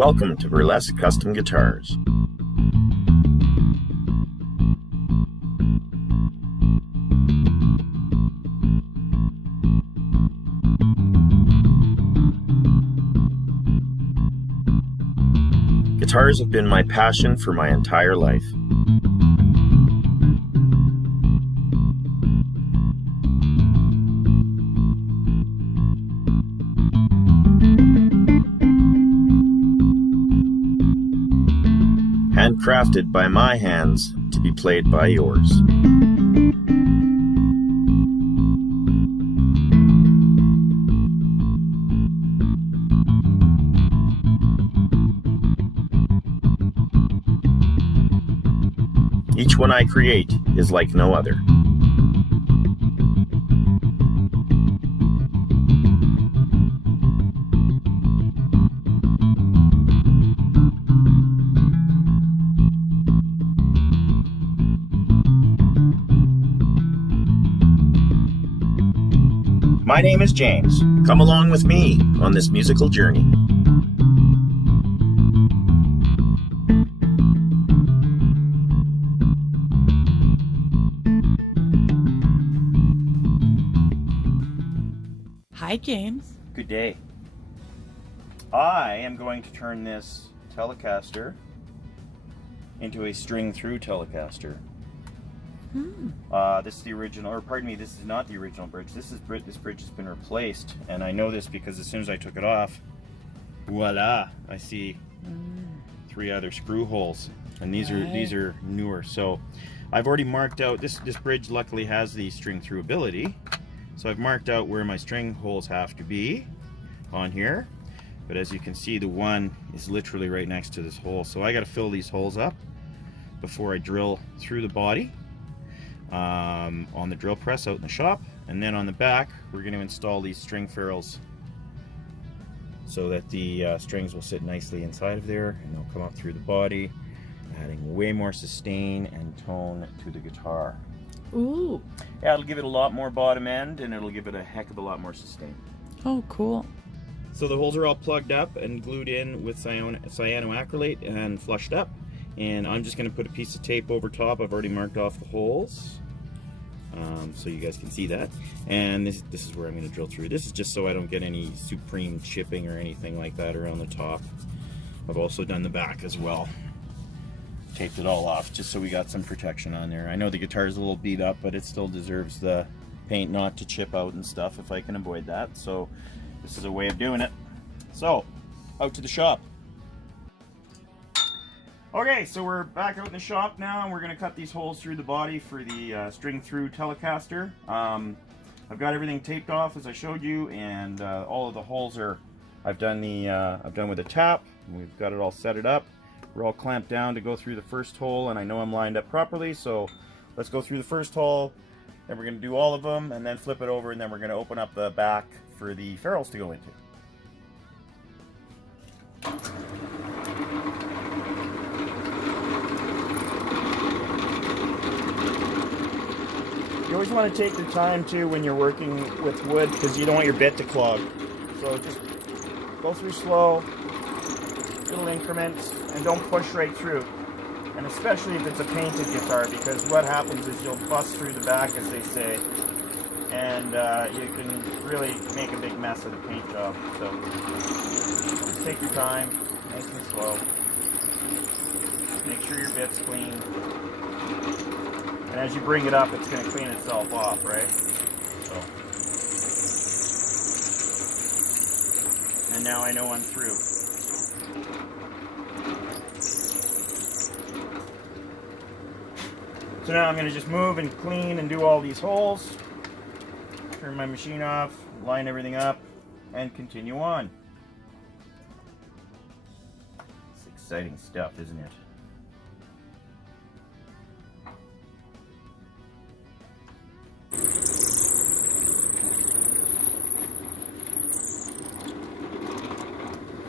Welcome to Burlesk Custom Guitars. Guitars have been my passion for my entire life. Handcrafted by my hands to be played by yours. Each one I create is like no other. My name is James. Come along with me on this musical journey. Hi, James. Good day. I am going to turn this Telecaster into a string-through Telecaster. This is the original, or pardon me, this is not the original bridge. This bridge has been replaced, and I know this because as soon as I took it off, voila! I see 3 other screw holes, and these are newer. So I've already marked out this bridge. Luckily has the string-through ability, so I've marked out where my string holes have to be on here. But as you can see, the one is literally right next to this hole, so I got to fill these holes up before I drill through the body. On the drill press out in the shop, and then on the back we're going to install these string ferrules so that the strings will sit nicely inside of there, and they'll come up through the body, adding way more sustain and tone to the guitar. Ooh. Yeah, it'll give it a lot more bottom end, and it'll give it a heck of a lot more sustain. Oh, cool. So the holes are all plugged up and glued in with cyanoacrylate and flushed up. And I'm just going to put a piece of tape over top. I've already marked off the holes, so you guys can see that. And this is where I'm going to drill through. This is just so I don't get any supreme chipping or anything like that around the top. I've also done the back as well. Taped it all off just so we got some protection on there. I know the guitar is a little beat up, but it still deserves the paint not to chip out and stuff if I can avoid that. So this is a way of doing it. So, out to the shop. Okay, so we're back out in the shop now, and we're going to cut these holes through the body for the string-through Telecaster. I've got everything taped off as I showed you, and all of the holes are I've done with a tap. We've got it all set it up. We're all clamped down to go through the first hole, and I know I'm lined up properly, so let's go through the first hole. Then we're going to do all of them, and then flip it over, and then we're going to open up the back for the ferrules to go into. You always want to take your time too when you're working with wood, because you don't want your bit to clog. So just go through slow, little increments, and don't push right through. And especially if it's a painted guitar, because what happens is you'll bust through the back, as they say, and you can really make a big mess of the paint job. So just take your time, nice and slow. Make sure your bit's clean. And as you bring it up, it's going to clean itself off, right? So. And now I know I'm through. So now I'm going to just move and clean and do all these holes. Turn my machine off, line everything up, and continue on. It's exciting stuff, isn't it?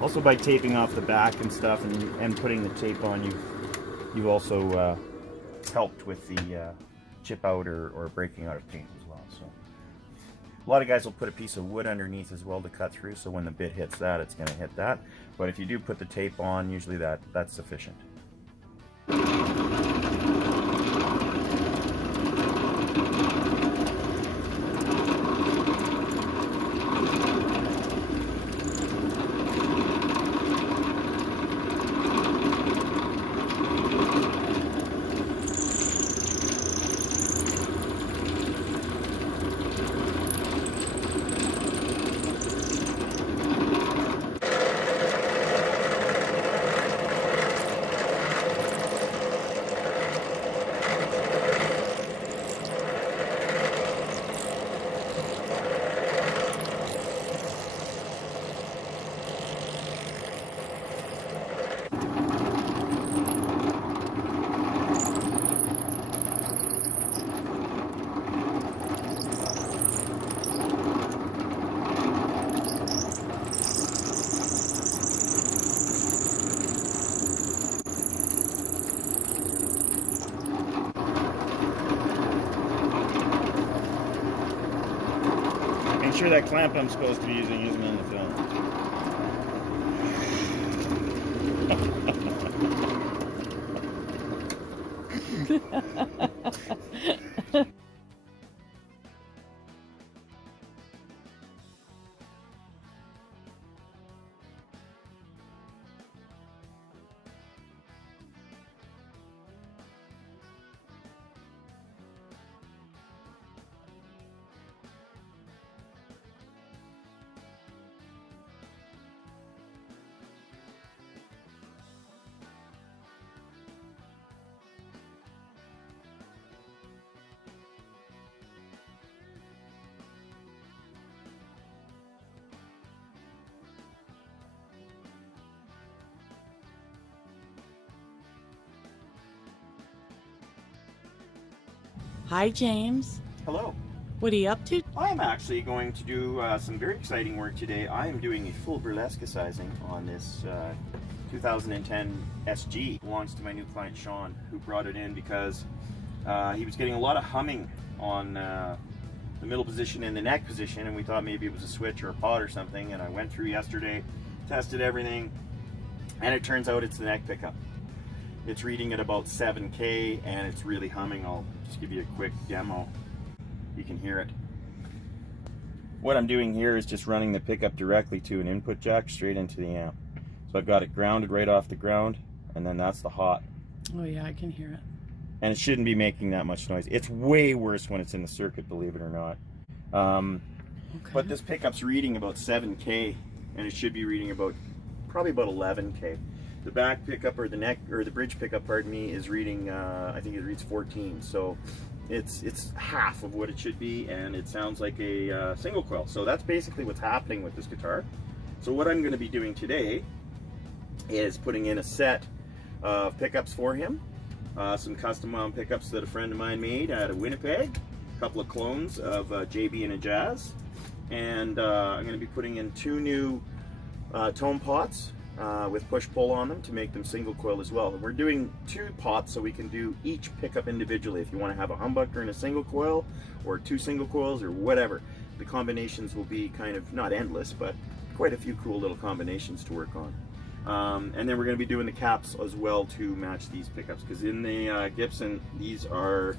Also, by taping off the back and stuff and putting the tape on, you've also helped with the chip out or breaking out of paint as well. So A lot of guys will put a piece of wood underneath as well to cut through, so when the bit hits that, it's going to hit that. But if you do put the tape on, usually that's sufficient. Make sure that clamp I'm supposed to be using isn't in the film. Hi, James. Hello. What are you up to? I'm actually going to do some very exciting work today. I am doing a full burlesquicizing on this 2010 SG. It belongs to my new client Sean, who brought it in because he was getting a lot of humming on the middle position and the neck position, and we thought maybe it was a switch or a pot or something. And I went through yesterday, tested everything, and it turns out it's the neck pickup. It's reading at about 7K and it's really humming. I'll just give you a quick demo. You can hear it. What I'm doing here is just running the pickup directly to an input jack straight into the amp. So I've got it grounded right off the ground, and then that's the hot. Oh yeah, I can hear it. And it shouldn't be making that much noise. It's way worse when it's in the circuit, believe it or not. Okay. But this pickup's reading about 7K, and it should be reading about probably about 11K. The back pickup, or the neck, or the bridge pickup, pardon me, is reading, I think it reads 14. So it's half of what it should be, and it sounds like a single coil. So that's basically what's happening with this guitar. So what I'm going to be doing today is putting in a set of pickups for him. Some custom wound pickups that a friend of mine made out of Winnipeg. A couple of clones of JB and a Jazz. And I'm going to be putting in 2 new tone pots with push-pull on them to make them single coil as well. And we're doing 2 pots so we can do each pickup individually. If you want to have a humbucker and a single coil, or 2 single coils, or whatever, the combinations will be kind of not endless, but quite a few cool little combinations to work on. And then we're going to be doing the caps as well to match these pickups, because in the Gibson these are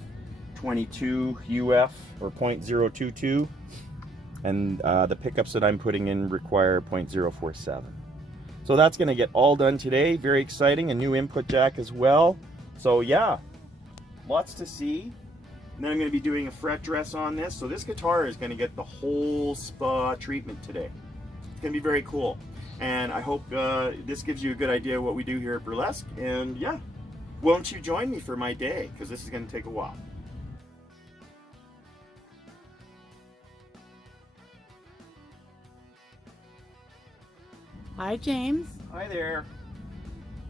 22 UF or 0.022, and the pickups that I'm putting in require 0.047. So that's going to get all done today. Very exciting. A new input jack as well. So yeah, lots to see. And then I'm going to be doing a fret dress on this. So this guitar is going to get the whole spa treatment today. It's going to be very cool. And I hope this gives you a good idea of what we do here at Burlesk. And yeah, won't you join me for my day? Because this is going to take a while. Hi, James. Hi there.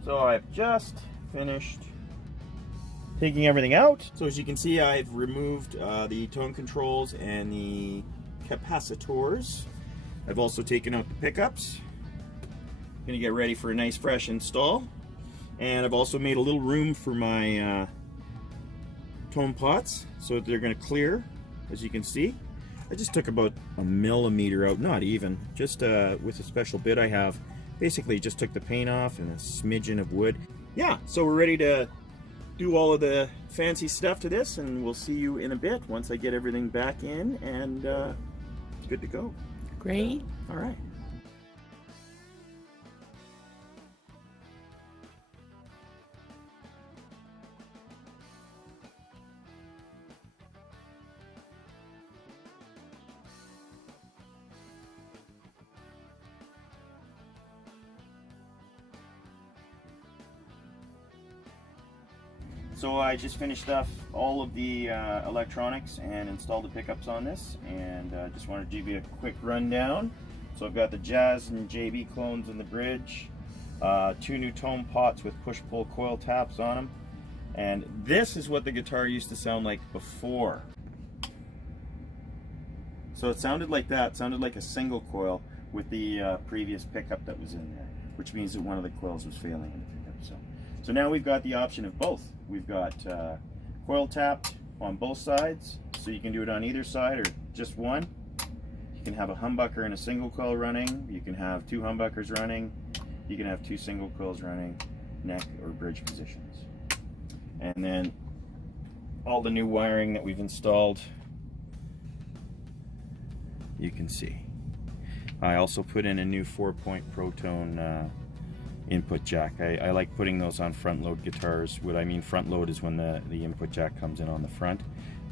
So I've just finished taking everything out. So as you can see, I've removed the tone controls and the capacitors. I've also taken out the pickups. Gonna get ready for a nice fresh install. And I've also made a little room for my tone pots so they're gonna clear, as you can see. I just took about a millimeter out, not even, just with a special bit I have. Basically just took the paint off and a smidgen of wood. Yeah, so we're ready to do all of the fancy stuff to this, and we'll see you in a bit once I get everything back in, and it's good to go. Great. All right. So I just finished off all of the electronics and installed the pickups on this, and just wanted to give you a quick rundown. So I've got the Jazz and JB clones in the bridge, 2 new tone pots with push-pull coil taps on them, and this is what the guitar used to sound like before. So it sounded like that, sounded like a single coil with the previous pickup that was in there, which means that one of the coils was failing in the pickup. So now we've got the option of both. We've got coil tapped on both sides, so you can do it on either side or just one. You can have a humbucker and a single coil running. You can have 2 humbuckers running. You can have 2 single coils running, neck or bridge positions. And then all the new wiring that we've installed, you can see. I also put in a new 4-point Protone input jack. I like putting those on front load guitars. What I mean front load is when the input jack comes in on the front.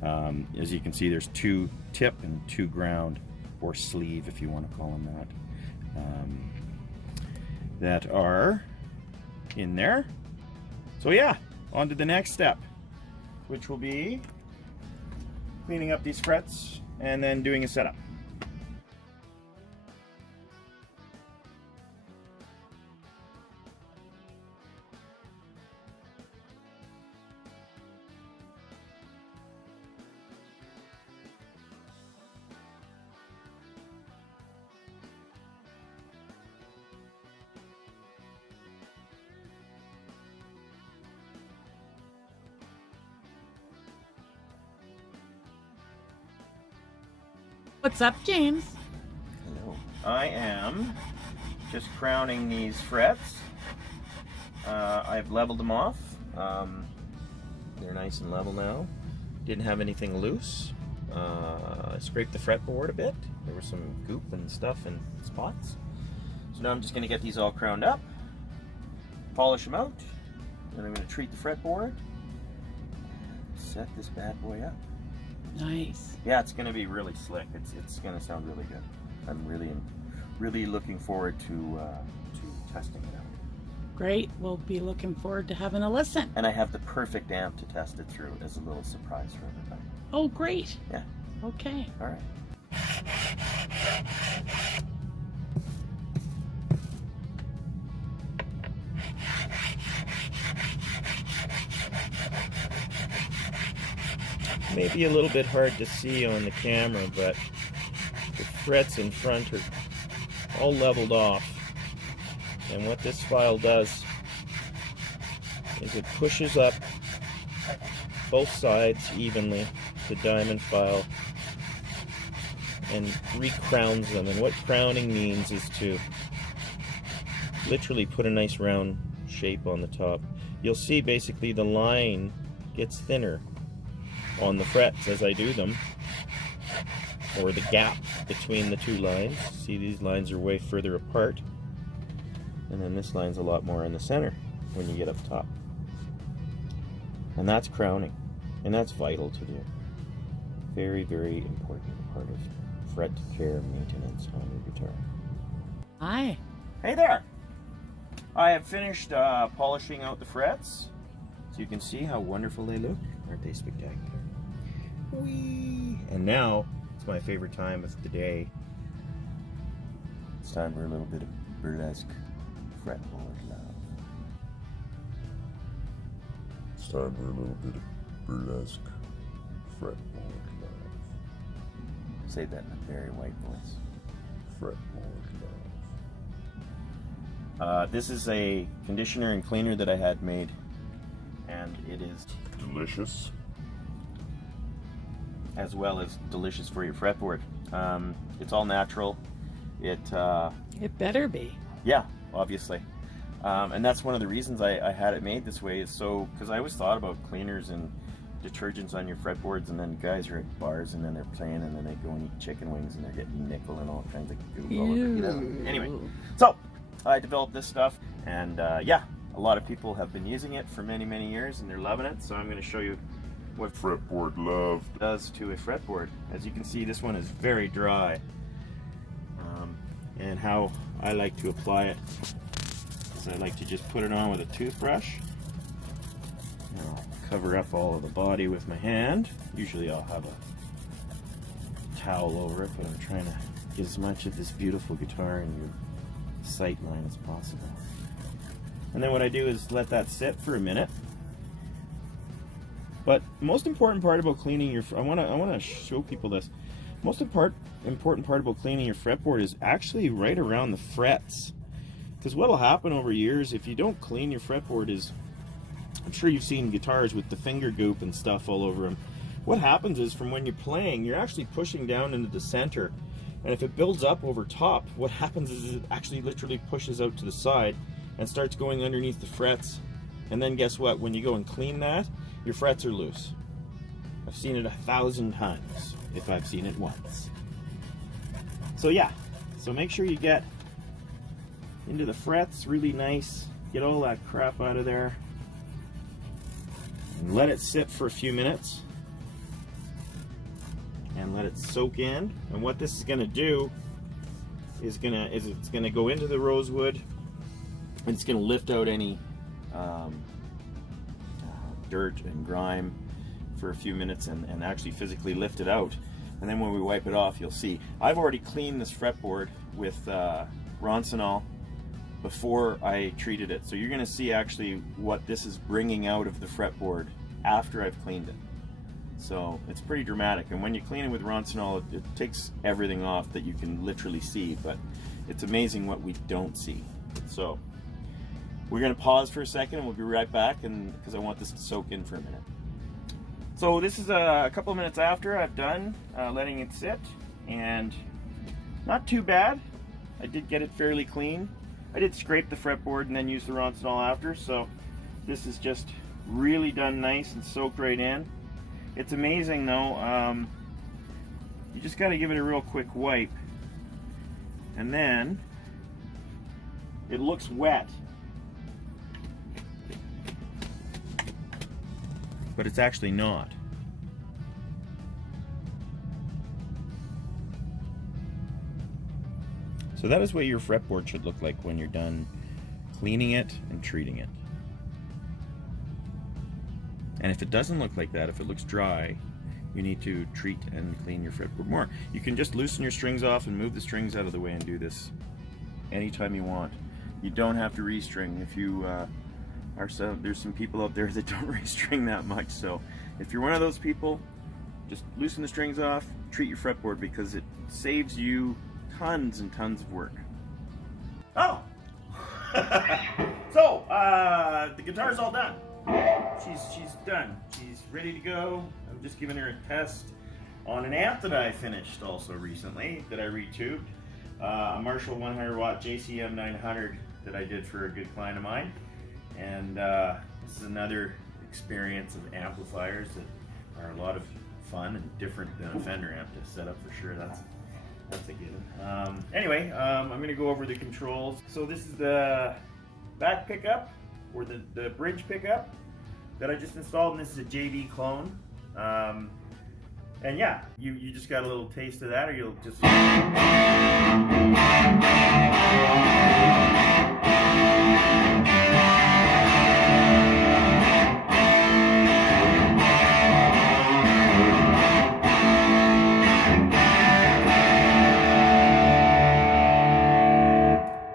As you can see, there's 2 tip and 2 ground, or sleeve if you want to call them that, that are in there. So yeah, on to the next step, which will be cleaning up these frets and then doing a setup. What's up, James? Hello. I am just crowning these frets. I've leveled them off. They're nice and level now. Didn't have anything loose. I scraped the fretboard a bit. There was some goop and stuff in spots. So now I'm just going to get these all crowned up, polish them out, then I'm going to treat the fretboard, set this bad boy up. Nice. Yeah, it's going to be really slick. It's going to sound really good. I'm really looking forward to testing it out. Great. We'll be looking forward to having a listen. And I have the perfect amp to test it through as a little surprise for everybody. Oh, great. Yeah. Okay. All right. Maybe a little bit hard to see on the camera, but the frets in front are all leveled off. And what this file does is it pushes up both sides evenly, the diamond file, and recrowns them. And what crowning means is to literally put a nice round shape on the top. You'll see basically the line gets thinner on the frets as I do them, or the gap between the 2 lines. See, these lines are way further apart, and then this line's a lot more in the center when you get up top. And that's crowning, and that's vital to the very important part of fret care maintenance on your guitar. Hi. Hey there! I have finished polishing out the frets, so you can see how wonderful they look. Aren't they spectacular? Whee! And now, it's my favorite time of the day. It's time for a little bit of burlesque fretboard love. It's time for a little bit of burlesque fretboard love. Say that in a very white voice. Fretboard love. This is a conditioner and cleaner that I had made, and it is Delicious. as well as delicious for your fretboard. It's all natural. It better be. Yeah, obviously. And that's one of the reasons I had it made this way, is so, because I always thought about cleaners and detergents on your fretboards, and then guys are at bars and then they're playing and then they go and eat chicken wings and they're getting nickel and all kinds of goo all over, you know. Anyway, so I developed this stuff, and yeah, a lot of people have been using it for many, many years and they're loving it. So I'm going to show you what Fretboard love does to a fretboard. As you can see, this one is very dry, and how I like to apply it is I like to just put it on with a toothbrush. I'll cover up all of the body with my hand. Usually I'll have a towel over it, but I'm trying to get as much of this beautiful guitar in your sight line as possible. And then what I do is let that sit for a minute. But the most important part about cleaning your, I want to show people this. Most important part about cleaning your fretboard is actually right around the frets. Because what will happen over years if you don't clean your fretboard is, I'm sure you've seen guitars with the finger goop and stuff all over them. What happens is, from when you're playing, you're actually pushing down into the center, and if it builds up over top, what happens is it actually literally pushes out to the side and starts going underneath the frets. And then guess what? When you go and clean that, your frets are loose. I've seen it 1,000 times if I've seen it once. So yeah, so make sure you get into the frets really nice, get all that crap out of there, and let it sit for a few minutes and let it soak in. And what this is going to do is it's going to go into the rosewood, and it's going to lift out any dirt and grime for a few minutes and actually physically lift it out. And then when we wipe it off, you'll see I've already cleaned this fretboard with Roncinol before I treated it. So you're going to see actually what this is bringing out of the fretboard after I've cleaned it. So it's pretty dramatic. And when you clean it with Roncinol, it takes everything off that you can literally see, but it's amazing what we don't see. So we're going to pause for a second and we'll be right back, and because I want this to soak in for a minute. So this is a couple of minutes after I've done letting it sit, and not too bad. I did get it fairly clean. I did scrape the fretboard and then use the Roncinol after, so this is just really done nice and soaked right in. It's amazing though, you just got to give it a real quick wipe, and then it looks wet, but it's actually not. So that is what your fretboard should look like when you're done cleaning it and treating it. And if it doesn't look like that, if it looks dry, you need to treat and clean your fretboard more. You can just loosen your strings off and move the strings out of the way and do this anytime you want. You don't have to restring. If you there's some people out there that don't restring that much, so if you're one of those people, just loosen the strings off, treat your fretboard, because it saves you tons and tons of work. Oh! So, the guitar's all done. She's done. She's ready to go. I'm just giving her a test on an amp that I finished also recently, that I retubed. A Marshall 100 watt JCM 900 that I did for a good client of mine. And this is another experience of amplifiers that are a lot of fun and different than a Fender amp to set up for sure. That's a given. Anyway, I'm going to go over the controls. So this is the back pickup, or the bridge pickup that I just installed, and this is a JB clone. And yeah, you just got a little taste of that, or you'll just...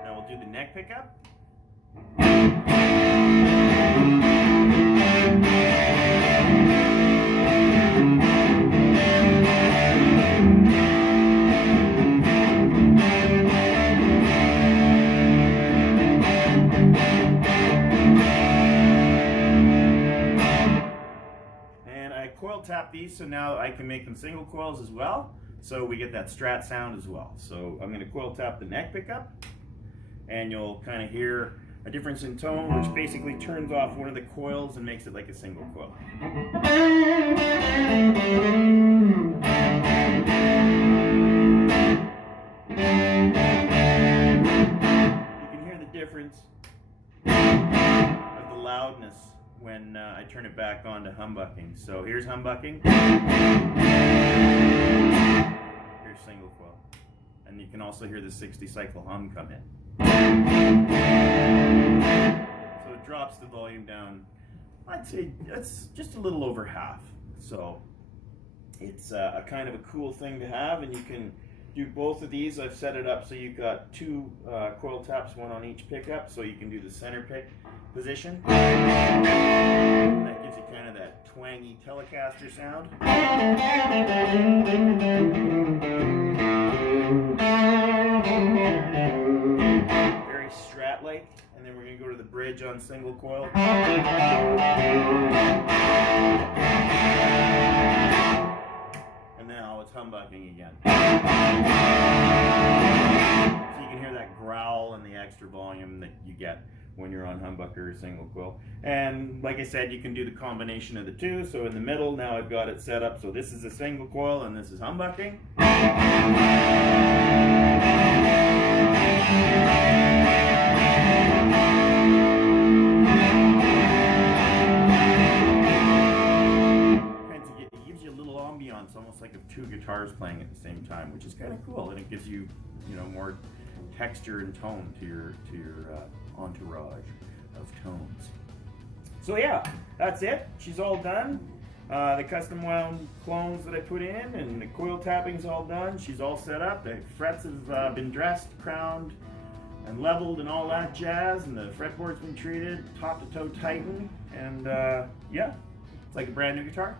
Now we'll do the neck pickup. tap these so now I can make them single coils as well, so we get that Strat sound as well. So I'm going to coil tap the neck pickup, and you'll kind of hear a difference in tone, which basically turns off one of the coils and makes it like a single coil. You can hear the difference of the loudness when I turn it back on to humbucking. So here's humbucking, here's single coil, and you can also hear the 60 cycle hum come in. So it drops the volume down, I'd say it's just a little over half. So it's a kind of a cool thing to have, and you can do both of these. I've set it up so you've got two coil taps, one on each pickup, so you can do the center pick position. And that gives you kind of that twangy Telecaster sound. Very Strat-like. And then we're going to go to the bridge on single coil. And now it's humbucking again. So you can hear that growl and the extra volume that you get when you're on humbucker or single coil. And like I said, you can do the combination of the two. So in the middle, now I've got it set up so this is a single coil and this is humbucking. It gives you a little ambiance, almost like of two guitars playing at the same time, which is kind of cool, and it gives you, more texture and tone to your entourage of tones. So yeah, that's it. She's all done. The custom wound clones that I put in and the coil tapping's all done. She's all set up. The frets have been dressed, crowned, and leveled and all that jazz, and the fretboard's been treated, top to toe tightened, and yeah, it's like a brand new guitar.